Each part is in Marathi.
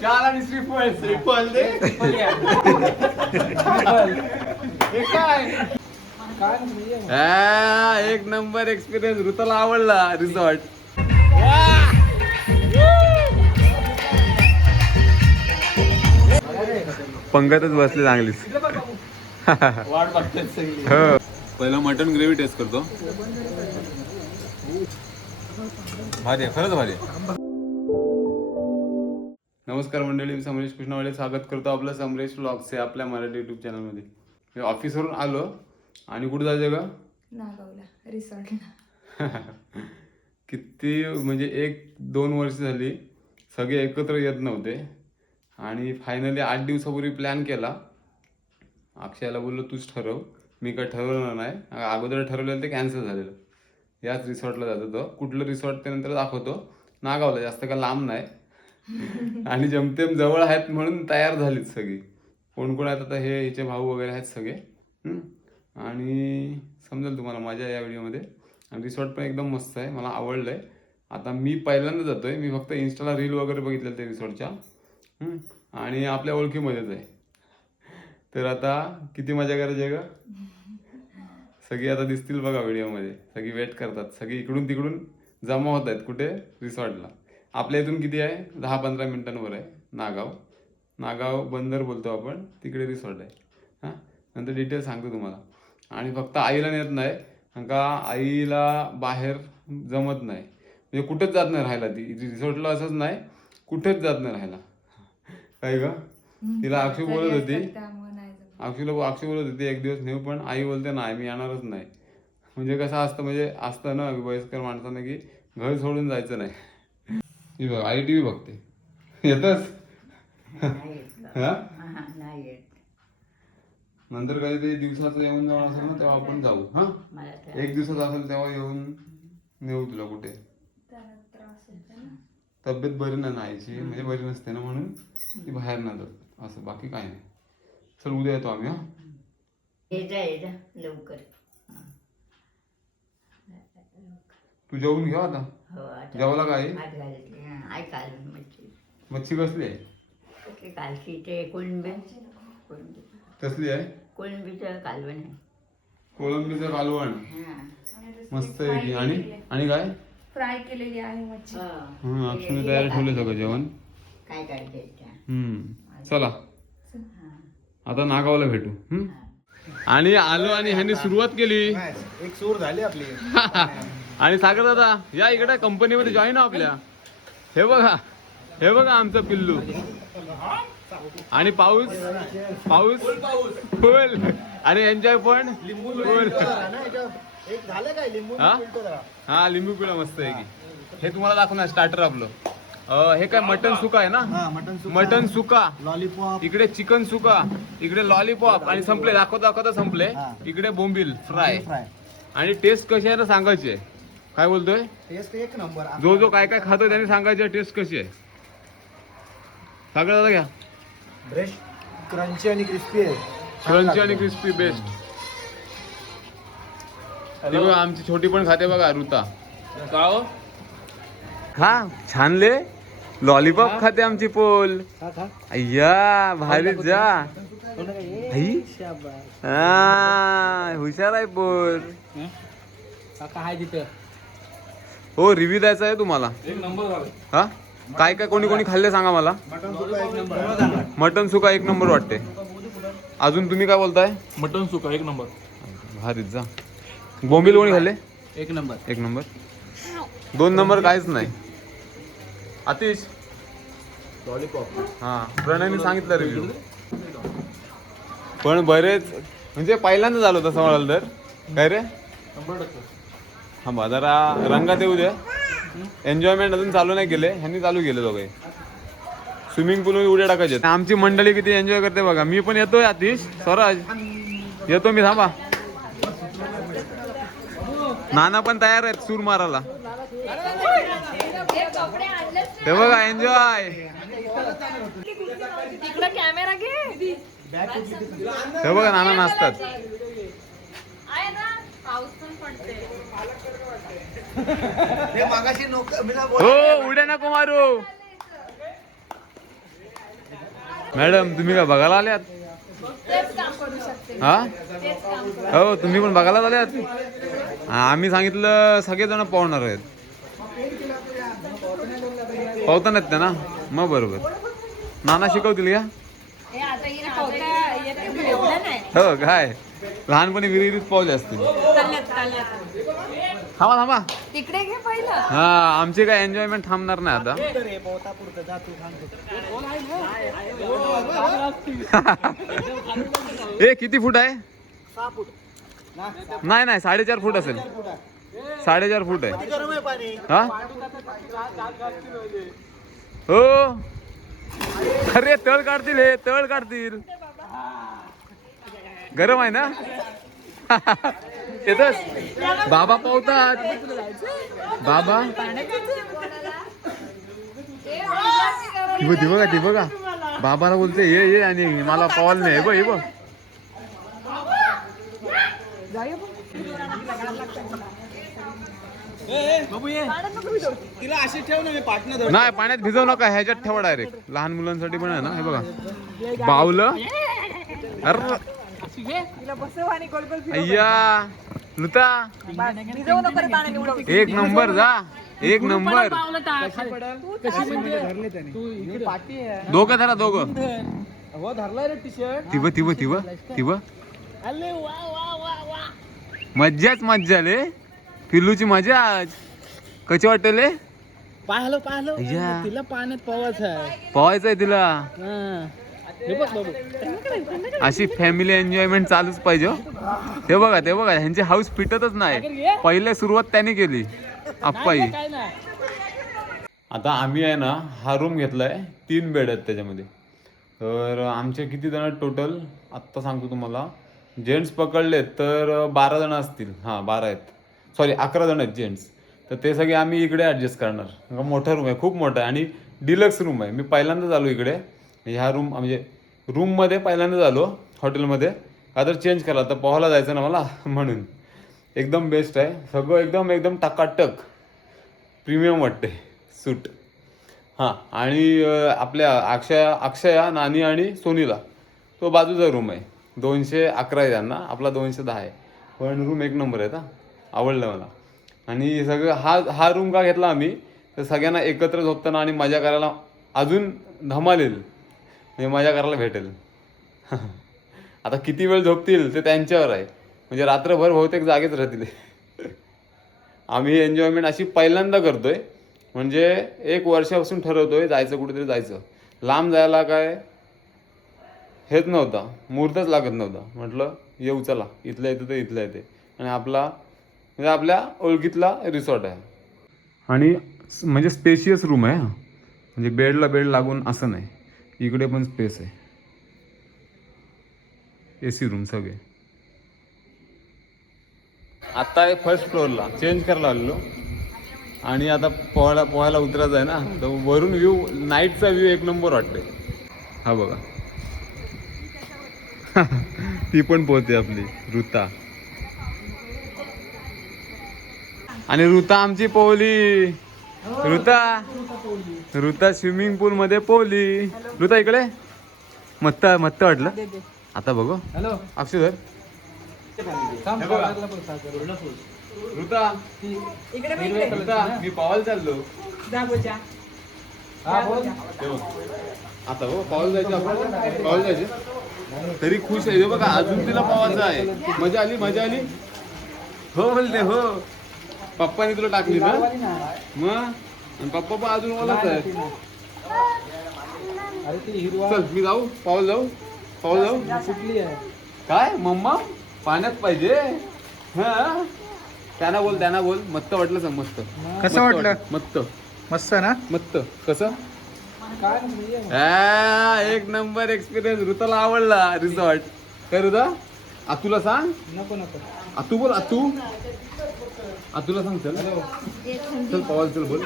चार आणि श्रीफळ श्रीफळ दे. हे काय? आ, एक नंबर एक्सपिरियन्स ऋतूला आवडला रिसॉर्ट पंगतच बसले चांगलीच. वाट बघतात सगळी. हो. पहिला मटन ग्रेव्ही टेस्ट करतो. भारी आहे खरंच भारी आहे. नमस्कार मंडळी मी समरेश कृष्णवाडे. स्वागत करतो आपलं समरेश ब्लॉग्स हे आपल्या मराठी युट्यूब चॅनलमध्ये मी ऑफिसवरून आलो आणि कुठं जायचं का? नागावला रिसॉर्टला किती म्हणजे एक दोन वर्ष झाली सगळे एकत्र येत नव्हते. आणि फायनली आठ दिवसापूर्वी प्लॅन केला. अक्षयाला बोललो तूच ठरव. मी काय ठरवलं नाही. अगोदर ठरवलेलं ते कॅन्सल झालेलं. याच रिसॉर्टला जात होतो. कुठलं रिसॉर्ट ते नंतर दाखवतो. नागावला. जास्त का लांब नाही. आणि जमतेम जवळ आहेत म्हणून तयार झालीत सगळी. कोण कोण आहेत आता हे हिचे भाऊ वगैरे आहेत सगळे. आणि समजेल तुम्हाला माझ्या या व्हिडिओमध्ये. आणि रिसॉर्ट पण एकदम मस्त आहे मला आवडलं आहे आता मी पहिल्यांदा जातोय मी फक्त इन्स्टाला रील वगैरे बघितलेलं ते रिसॉर्टच्या. आणि आपल्या ओळखीमध्येच आहे. तर आता किती मजा करायची आहे का सगळी आता दिसतील बघा व्हिडिओमध्ये. सगळी वेट करतात. सगळी इकडून तिकडून जमा होत आहेत कुठे? रिसॉर्टला. आपल्या इथून किती आहे? दहा पंधरा मिनिटांवर आहे. नागाव. नागाव बंदर बोलतो आपण. तिकडे रिसॉर्ट आहे. हां? नंतर डिटेल सांगतो तुम्हाला. आणि फक्त आईला नेत नाही का आईला बाहेर जमत नाही. म्हणजे कुठेच जात नाही राहायला ती. रिसॉर्टला असंच नाही कुठेच जात नाही राहायला. काय ग? तिला अक्षू बोलत होती. अक्षूला अक्षू बोलत होती एक दिवस नेऊ पण. आई बोलते नाही मी येणारच नाही. म्हणजे कसं असतं म्हणजे असतं ना वयस्कर माणसानं की घर सोडून जायचं नाही. ही बघ आई टी व्ही बघते येतच हा? नाही येत. नंतर कधी दिवसाचं येऊन जाऊन असेल ना तेव्हा आपण जाऊ. हा? मला तर एक दिवसाचं असेल तेव्हा येऊन नेऊ तुला कुठे. ना. तब्येत बरी ना आईची म्हणजे बरी नसते ना म्हणून ती बाहेर नाही जात. असं बाकी काय नाही. चल उद्या येतो आम्ही हा? ये जा ये जा लवकर. तू जेवून घ्या आता. हो आता जेवला काय हात घालते हं, आई कालवण मच्छी. मच्छी कसली आहे? ते कालची ते कोळंबी. कोळंबी. कसली आहे? कोळंबीचं कालवण आहे. कोळंबीचं कालवण. हं. मस्त आहे की आणि आणि काय? फ्राय केलेली आहे मच्छी. हो. हं, अक्षुने तयार ठेवले सगळं जेवण. काय त्या हम्म. चला. हं. आता नागावला भेटू. हम्म? आणि आलो आणि ह्यांनी सुरुवात केली. एक सूर झाली आपली. आणि सागर दादा या इकडे कंपनीमध्ये जॉईन हो आपल्या. हे बघा हे बघा आमचं पिल्लू. आणि पाऊस पाऊस फुल. आणि एन्जॉय पण फुल. हा? हा लिंबू पिळा मस्त आहे की. हे तुम्हाला दाखवणार स्टार्टर आपलं. हे काय मटन सुका आहे ना? मटन सुका. लॉलीपॉप इकडे चिकन सुका इकडे लॉलीपॉप आणि संपले दाखवता दाखवता संपले. इकडे बोंबील फ्राय फ्राय आणि टेस्ट कशी आहे ना सांगायची आहे. काय बोलतोय? टेस्ट एक नंबर. जो जो काय काय खातो त्याने सांगायची टेस्ट कशी आहे? दादा घ्या. ब्रेश क्रंची आणि क्रिस्पी आहे. क्रंची. आणि क्रिस्पी बेस्ट आमची छोटी पण खाते बघा ऋता. खा छानले लॉलीपॉप खाते आमची पोल. खा, खा. अय्या भारी जा. आई? आ, हुशार आहे पोल. काका हाय तिथं. हो रिव्ह्यू द्यायचा आहे तुम्हाला. हा? काय काय कोणी कोणी खाल्ले सांगा मला? मटन सुका एक नंबर वाटते. अजून तुम्ही काय बोलताय? मटन सुका एक नंबर भारीच जा. बोंबील कोणी खाल्ले? एक नंबर एक नंबर दोन नंबर काहीच नाही. आतिश. लॉलीपॉप हा प्रणयने सांगितलं रिव्ह्यू पण बरेच म्हणजे पहिल्यांदा झालं तसं म्हणाल तर. काय रे? हा बा जरा रंगात येऊ द्या एन्जॉयमेंट अजून चालू नाही केले. ह्यांनी चालू केले दोघे. स्विमिंग पूल उड्या टाकायचे आमची मंडळी किती एन्जॉय करते बघा. मी पण येतोय आतिश स्वराज. येतो मी थांबा. नाना पण तयार आहेत सूर मारायला. ते बघा एन्जॉय तिकडं कॅमेरा घे. हे बघा नाना नाचतात. पाऊस पण पडते हे मागाशी ना हो उड्या नको मारू. मॅडम तुम्ही काय बघायला आल्यात? तेच काम करू शकते हा? तेच काम करू हो तुम्ही पण बघायला आल्यात? आम्ही सांगितलं सगळेजण पावणार आहेत. पावता नाहीत त्या ना? मग बरोबर. नाना शिकवतील का? हे हो काय? लहानपणी विहिरीत पावले असतील. थांबा थांबा. तिकडे घे पहिलं. हा आमची काय एन्जॉयमेंट थांबणार नाही आता. ए किती फूट आहे? नाही नाही साडेचार फूट असेल. साडेचार फूट आहे. हा? हो. अरे तळ काढतील हे तळ काढतील. गरम आहे ना? येतच बाबा पावतात बाबा? ती बघ ती बघा बाबाला बोलते ये ये आणि मला पावाल नाही. हे बघ हे बघ. नाही पाण्यात भिजवू नका ह्याच्यात ठेवा डायरेक्ट. लहान मुलांसाठी पण आहे ना हे बघा. बावलं. अरे अय्या लुता. एक नंबर जा एक नंबर. आहे. दोघं धरा दोघं. हो धरलाय रे टी शर्ट तिब तिब तिब तिब अरे वा वा वा वा. मज्जाच मज्जा ले. पिल्लूची मजा आज. कशी वाटेल? पाहिलं पाहिलं. तिला पाण्यात पवायचं आहे. पोहायचंय तिला. हा. हे बघ बाबू अशी फॅमिली एन्जॉयमेंट चालूच पाहिजे हो. ते बघा ते बघा ह्यांची हाऊस पिटतच नाही. पहिले सुरुवात त्यांनी केली. आप्पाई. आता आम्ही आहे ना हा रूम घेतलाय तीन बेड आहेत त्याच्यामध्ये. तर आमचे किती जण टोटल आत्ता सांगतो तुम्हाला. जेंट्स पकडले तर बारा जण असतील. हां बारा आहेत. सॉरी अकरा जण आहेत जेंट्स तर ते सगळे आम्ही इकडे ॲडजस्ट करणार. कारण मोठा रूम आहे खूप मोठा आहे. आणि डिलक्स रूम आहे. मी पहिल्यांदाच आलो इकडे. म्हणजे ह्या रूम म्हणजे रूममध्ये पहिल्यांदाच आलो हॉटेलमध्ये का तर चेंज करा तर पोहायला जायचं ना मला म्हणून. एकदम बेस्ट आहे. सगळं एकदम एकदम टकाटक. प्रीमियम वाटते सूट हां आणि आपल्या अक्षया अक्षया नानी आणि सोनीला. तो बाजूचा रूम आहे. दोनशे अकरा आहे त्यांना. आपला दोनशे दहा आहे. पण रूम एक नंबर आहे हा. आवडलं मला. आणि सगळं हा हा रूम का घेतला आम्ही तर सगळ्यांना एकत्र झोपताना आणि मजा करायला अजून धमाल येईल. म्हणजे मजा करायला भेटेल. आता किती वेळ झोपतील ते त्यांच्यावर आहे. म्हणजे रात्रभर बहुतेक जागेच राहतील. आम्ही एन्जॉयमेंट अशी पहिल्यांदा करतोय. म्हणजे एक वर्षापासून ठरवतोय जायचं कुठेतरी जायचं. लांब जायला काय हेच नव्हता. मुहूर्तच लागत नव्हता. म्हटलं येऊ चला. इथल्या येतं तर इथल्या येते आणि आपला म्हणजे आपल्या ओळखीतला रिसॉर्ट आहे. आणि म्हणजे स्पेशियस रूम आहे म्हणजे बेडला बेड लागून असं नाही. इकडे पण स्पेस आहे. ए सी रूम सगळे. आता आहे फर्स्ट फ्लोअरला चेंज करायला आलेलो. आणि आता पोहायला पोहायला उतरायचं आहे ना तर वरून व्ह्यू नाईटचा व्ह्यू एक नंबर वाटते हा बघा. ती पण पोहते आपली ऋता. आणि ऋता आमची पोहली. ऋता! ऋता स्विमिंग पूल मध्ये पोहली. ऋता इकडे? मत्त मत्त वाटलं. आता बघू. हॅलो अक्षर हे. ऋता. ऋता मी चाललो. आता हो पाऊल जायचं आपण? पाऊल जायचे? तरी खुश आहे. बघा अजून तिला पावायचं आहे. मजा आली मजा आली. हो बोलते हो. पप्पाने तुला टाकली ना? मग? पप्पा पण अजून ओलाच आहे अरे ती हिरवा चल मी जाऊ. पाऊल जाऊ. पाऊल जाऊ. सुटली आहे. काय मम्मा? पाण्यात पाहिजे? हा? त्यांना बोल त्यांना बोल. मस्त वाटलं सांग मस्त. कसं वाटलं? मस्त. मस्त ना? मस्त. कसं? काय नाही आ, एक नंबर एक्सपिरियन्स ऋताला आवडला रिसॉर्ट काय ऋता? आतूला सांग. नको नको. आतू बोल आतूला सांग चल चल पवाल चल बोल.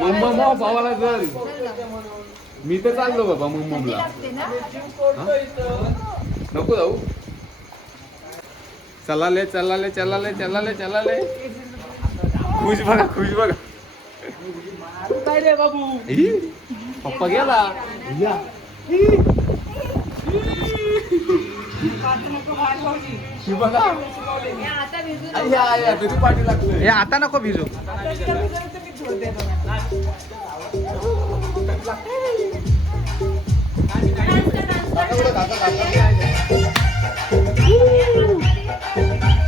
मग पावाला चल मी तर चाललो बाबा मम्मला नको जाऊ. चलाले चलाले चलाले चलाले चलाले. खुश बघा खुश बघा. काय रे बाबू? पप्पा गेला. या. ही बघा. आता भिजू पाठी लागतोय. हे आता नको भिजू. थंड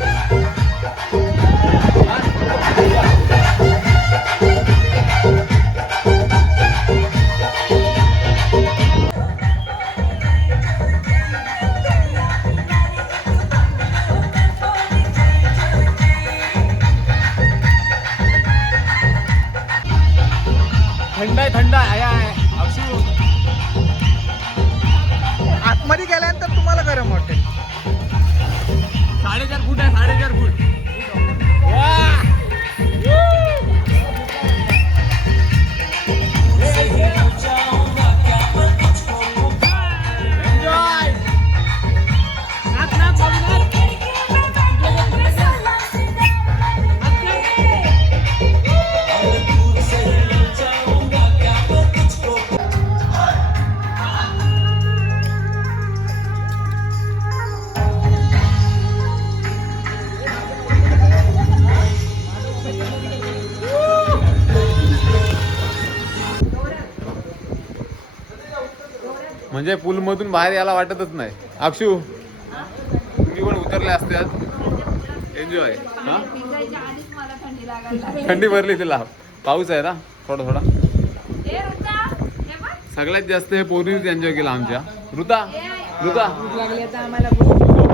म्हणजे पूल मधून बाहेर यायला वाटतच नाही. अक्षू तुम्ही पण उतरले असतात एन्जॉय हा? भिजायच्या आधीच मला थंडी भरली तिला. पाऊस आहे ना? थोडा थोडा. हे. सगळ्यात जास्त हे पोरीच एन्जॉय केला आमच्या. ऋता ऋता. हो?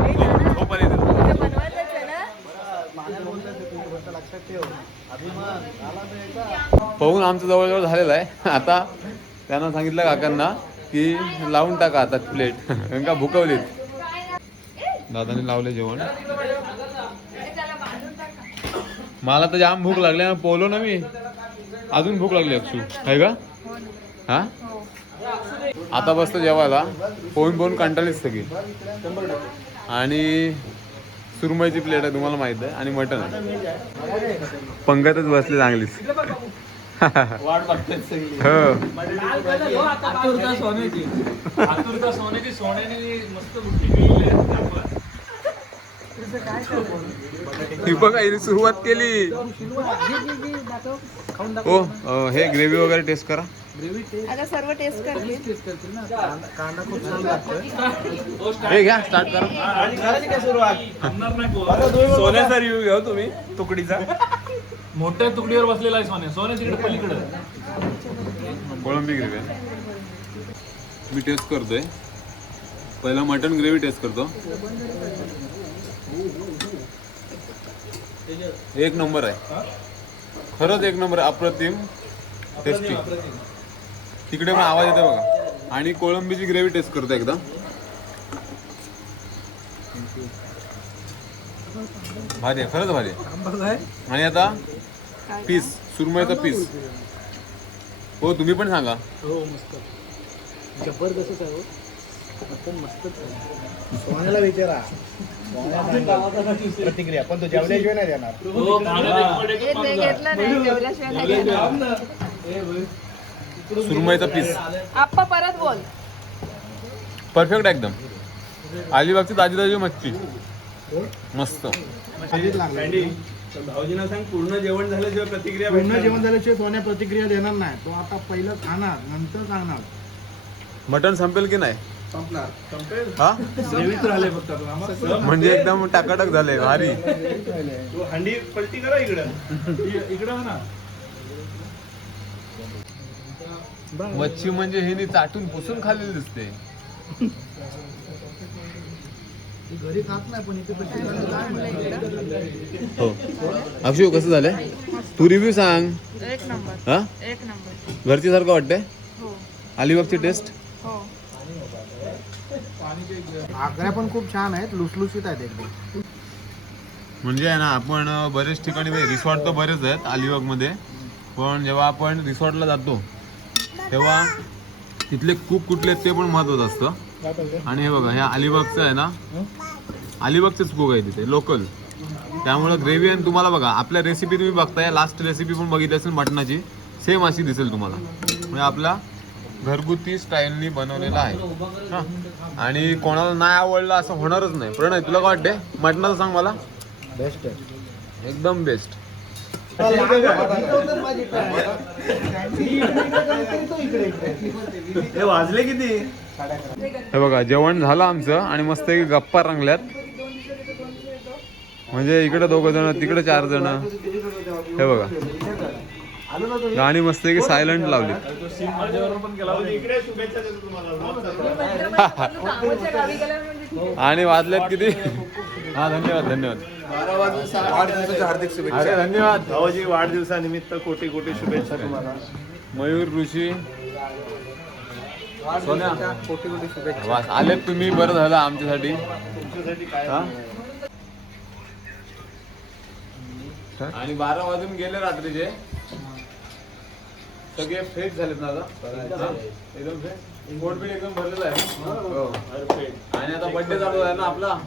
पाहून आमचं जवळजवळ झालेलं आहे. आता त्यांना सांगितलं काकांना की लावून टाका आता प्लेट कारण का भुकवलीत दादाने लावले जेवण. मला तर जाम भूक लागली ना पोलो ना मी. अजून भूक लागली अक्षू. आहे का? हा आता बसतो जेवायला. पोहून पोहून कंटाळीच सगळी. आणि सुरमईची प्लेट आहे तुम्हाला माहीत आहे. आणि मटन आहे. पंगतच बसली चांगलीच. वाट बघतात सगळी. हो. आतुरता सोन्याची. आतुरता सोन्याची सोन्याने मस्त बुट्टी केलेली आहे ही बघा हिने सुरुवात केली. हो अं, हे ग्रेव्ही वगैरे टेस्ट करा. आता सर्व टेस्ट करते. हे घ्या स्टार्ट करा. करायची काय सुरुवात? सोन्याचा रिव्ह्यू घ्या हो तुम्ही तुकडीचा. मोठ्या तुकडीवर बसलेला आहे सोन्या सोन्या तिकडे पलीकडे. कोळंबी ग्रेव्ही. मी टेस्ट करतोय. पहिला मटन ग्रेव्ही टेस्ट करतो. एक नंबर आहे. खरंच एक नंबर अप्रतिम टेस्टी तिकडे पण आवाज येतो बघा. आणि कोळंबीची ग्रेव्ही टेस्ट करतो एकदा भारी आहे. खरंच भारी आहे. आणि आता? पीस सुरमईचा पीस. हो तुम्ही पण सांगा. हो मस्त. जबरदस्तच आहे हो. मटण मस्तच आहे सोन्याला विचारा प्रतिक्रिया पण तो जेवल्याशिवाय नाही देणार. ए, ते घेतलं नाही जेवल्याशिवाय नाही घेणार. सुरमईचा पीस. आप्पा परत बोल. परफेक्ट एकदम. अलिबागची ताजी ताजी मच्छी मस्त. भाऊजींना सांग पूर्ण जेवण झाल्याशिवाय प्रतिक्रिया पूर्ण भेटणार जेवण झाल्याशिवाय सोन्या प्रतिक्रिया देणार नाही. तो आता पहिलं खाणार नंतर सांगणार. मटन संपेल की नाही? संपणार. संपेल? हा? ग्रेव्हीच राहिले फक्त आता. आम्हाला म्हणजे एकदम टाकाटक झाले भारी. तू हंडी पलटी करा इकडं. इ- इकडं हो ना. मच्छी म्हणजे हे चाटून पुसून खाल्लेली दिसते. घरी खात नाही पण इथे हो. अक्षू कसं झालंय? तू रिव्ह्यू सांग. एक नंबर. हा? एक नंबर. घरची सारखं वाटतंय? हो. अलिबागची टेस्ट हो. आग्र्या पण खूप छान आहेत लुसलुसीत आहेत एकदम. म्हणजे आहे ना आपण बरेच ठिकाणी रिसॉर्ट तर बरेच आहेत अलिबागमध्ये. पण जेव्हा आपण रिसॉर्टला जातो तेव्हा तिथले कुक कुठले आहेत ते पण महत्वाचं असतं. आणि हे बघा ह्या अलिबागचं आहे ना? अलिबागचेच कुक आहे तिथे लोकल त्यामुळं ग्रेव्ही आणि तुम्हाला बघा आपल्या रेसिपी तुम्ही बघताय लास्ट रेसिपी पण बघितली असेल मटणाची सेम अशी दिसेल तुम्हाला. म्हणजे आपला घरगुती स्टाईलनी बनवलेला आहे. हा. आणि कोणाला नाही आवडलं असं होणारच नाही. प्रणय तुला काय वाटते मटणाचं सांग मला. बेस्ट आहे. एकदम बेस्ट हे वाजले किती? हे बघा जेवण झालं आमचं आणि मस्त गप्पा रंगल्यात. म्हणजे इकडे दोघ जण तिकडे चार जण. हे बघा. गाणी मस्त की सायलंट लावली. आणि वाजल्यात किती? हा धन्यवाद धन्यवाद. हार्दिक धन्यवाद. भाऊजी वाढदिवसानिमित्त कोटी कोटी शुभेच्छा तुम्हाला. मयूर ऋषी. सोन्या. कोटी कोटी शुभेच्छा वास आलेत तुम्ही बरं झालं आमच्यासाठी. हा? आणि बारा वाजून गेले रात्रीचे. सगळे फ्रेश झालेत ना आता? हा? एकदम फ्रेश? एकदम भरलेलं आहे. हो. आणि आता बर्थडे चालू आहे ना आपला.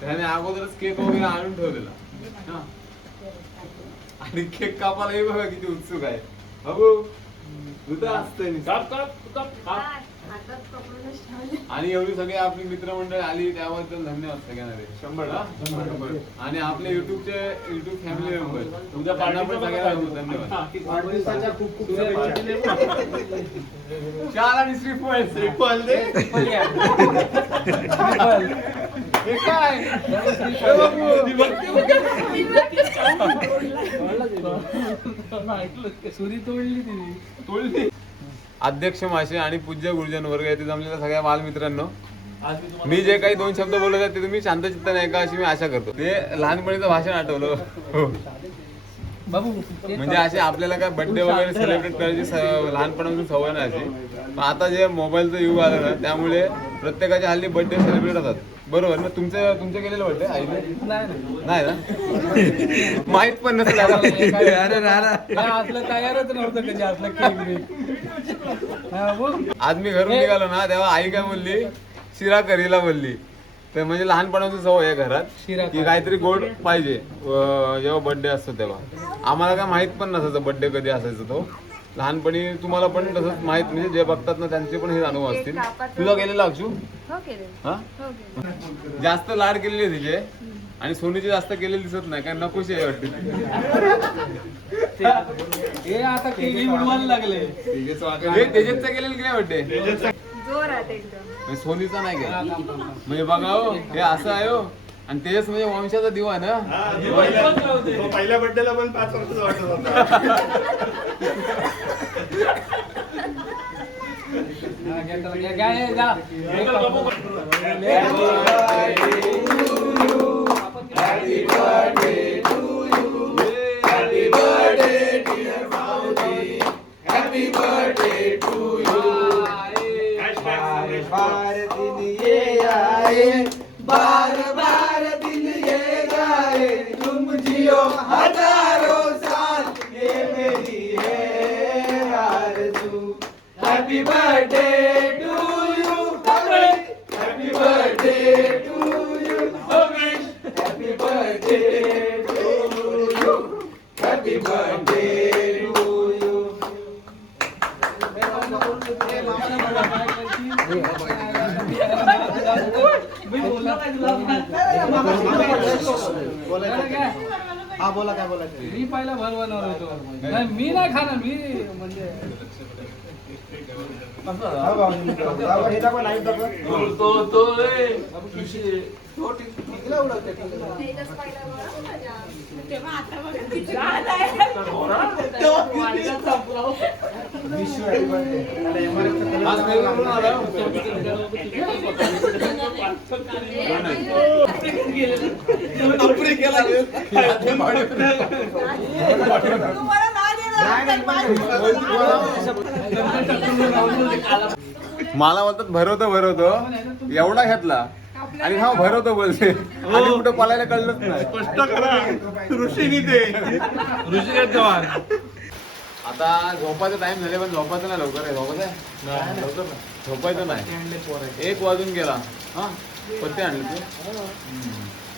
त्याने अगोदरच केक वगैरे आणून ठेवलेला. हा. आणि केक कापायला बघा किती उत्सुक आहे. असतंय काप काप काप काप. हातात पकडूनच ठेवले. आणि एवढी सगळी आपली मित्रमंडळी आली त्याबद्दल धन्यवाद सगळ्यांना. रे. शंभर हा? आणि आपले युट्यूबचे युट्यूब फॅमिली मेंबर पाडा पण सगळ्यांना धन्यवाद. वाढदिवसाच्या खूप खूप शुभेच्छा. चार आणि श्रीफळ. श्रीफळ दे. हे काय बाबू. सुरी तोडली तिने तोडली. अध्यक्ष माशे आणि पूज्य गुरुजन वर्ग येथे जमलेल्या सगळ्या बालमित्रांनो मी जे काही दोन शब्द बोलत आहे ते तुम्ही शांतचित्ताने ऐका अशी मी आशा करतो ते लहानपणीचं भाषण आठवलं हो. बाबू म्हणजे असे आपल्याला काय बर्थडे वगैरे सेलिब्रेट करायची स- लहानपणापासून सवय नाही अशी पण आता जे मोबाईलचं युग आलं ना त्यामुळे प्रत्येकाच्या हल्ली बर्थडे सेलिब्रेट होतात बरोबर ना तुमचे तुमचे केलेले बर्थडे आईने नाही? नाही ना? माहीत पण नसेल आता. अरे असलं तयारच नव्हतं कधी असलं हा आज मी घरून निघालो ना तेव्हा आई काय बोलली? शिरा करीला बोलली. तर म्हणजे लहानपणापासून सवय आहे घरात की काहीतरी गोड पाहिजे. जेव्हा बर्थडे असतो तेव्हा. आम्हाला काय माहीत पण नसायचं बर्थडे कधी असायचा तो. लहानपणी तुम्हाला पण तसंच माहीत म्हणजे जे बघतात ना त्यांचे पण हे अनुभव असतील. तुझा गेलेला अक्षू? हो केले हा? हो केले जास्त लाड केलेली आहे तिचे आणि सोनीची जास्त केलेली दिसत नाही कारण नकोशी आहे वाटते. हे आता केक उडवायला लागले. हे तेजसचा केलेलं की नाही वाटते सोनीचा नाही केला. म्हणजे बघा हो हे असं आहे हो. आणि तेजस म्हणजे वंशाचा दिवा ना? हा, पहिल्या तो पहिल्या बर्थडेला पण पाच वर्षाचा वाटत होता. हा, घ्या हा बोला काय बोलायचं मी पहिला भरवणार होतो नाही मी नाही खाणार मी म्हणजे हे दाखवा हो. मला बोलतात भरवतो भरवतो. एवढा घेतला. आणि हा भरवतो बोलते आणि कुठं पळायला कळलंच नाही. स्पष्ट करा. ऋषीनी ते. चव्हाण. आता झोपायचं टाइम झाले पण झोपायचं नाही लवकर आहे. झोपायचं आहे? लवकर नाही. झोपायचं नाही. एक वाजून गेला. हा? पत्ते आणले तू?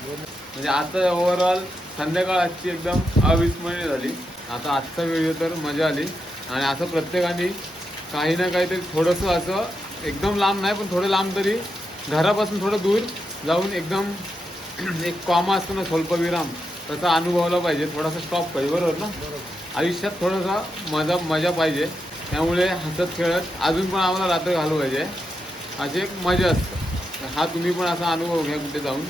म्हणजे आता ओव्हरऑल संध्याकाळ आजची एकदम अविस्मरणीय झाली. आता आजचा व्हिडिओ तर मजा आली. आणि असं प्रत्येकाने काही ना काहीतरी थोडंसं असं एकदम लांब नाही पण थोडं लांब तरी घरापासून थोडं दूर जाऊन एकदम एक कॉमा असतो ना स्वल्पविराम तसा अनुभवला पाहिजे. थोडासा स्टॉप पाहिजे बरोबर ना? आयुष्यात थोडासा मजा मजा पाहिजे. त्यामुळे हसत खेळत अजून पण आम्हाला रात्र घालवायचे अशी एक मजा असतं. हा तुम्ही पण असा अनुभव घ्या कुठे जाऊन.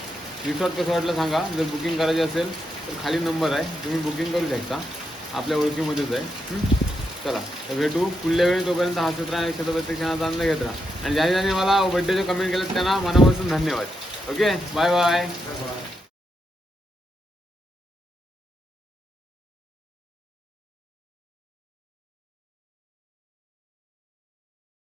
रिसॉर्ट कसं वाटलं सांगा. जर बुकिंग करायची असेल तर खाली नंबर आहे. तुम्ही बुकिंग करू शकता. आपल्या ओळखीमध्येच आहे? चला तर भेटू. पुढल्या वेळी तोपर्यंत हसत राहा आणि प्रत्येक आनंद घेत राहा. आणि ज्याने ज्याने मला बड्डेचे कमेंट केलं त्यांना मनापासून धन्यवाद. Okay bye bye